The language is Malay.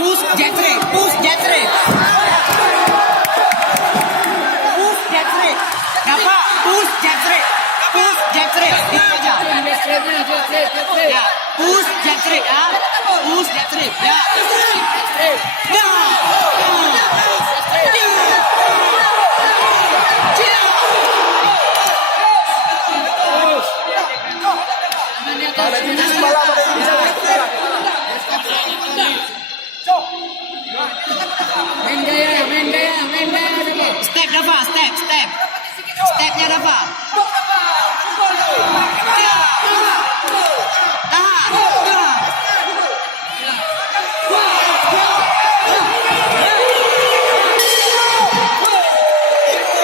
Push Jeffrey, push Jeffrey. Push Jeffrey. Apa? Push Jeffrey. Push Jeffrey. Itu aja. Ya, push Jeffrey ya. Push Jeffrey ya. Ya. Main gaya. Step Rafa, step. Stepnya Rafa.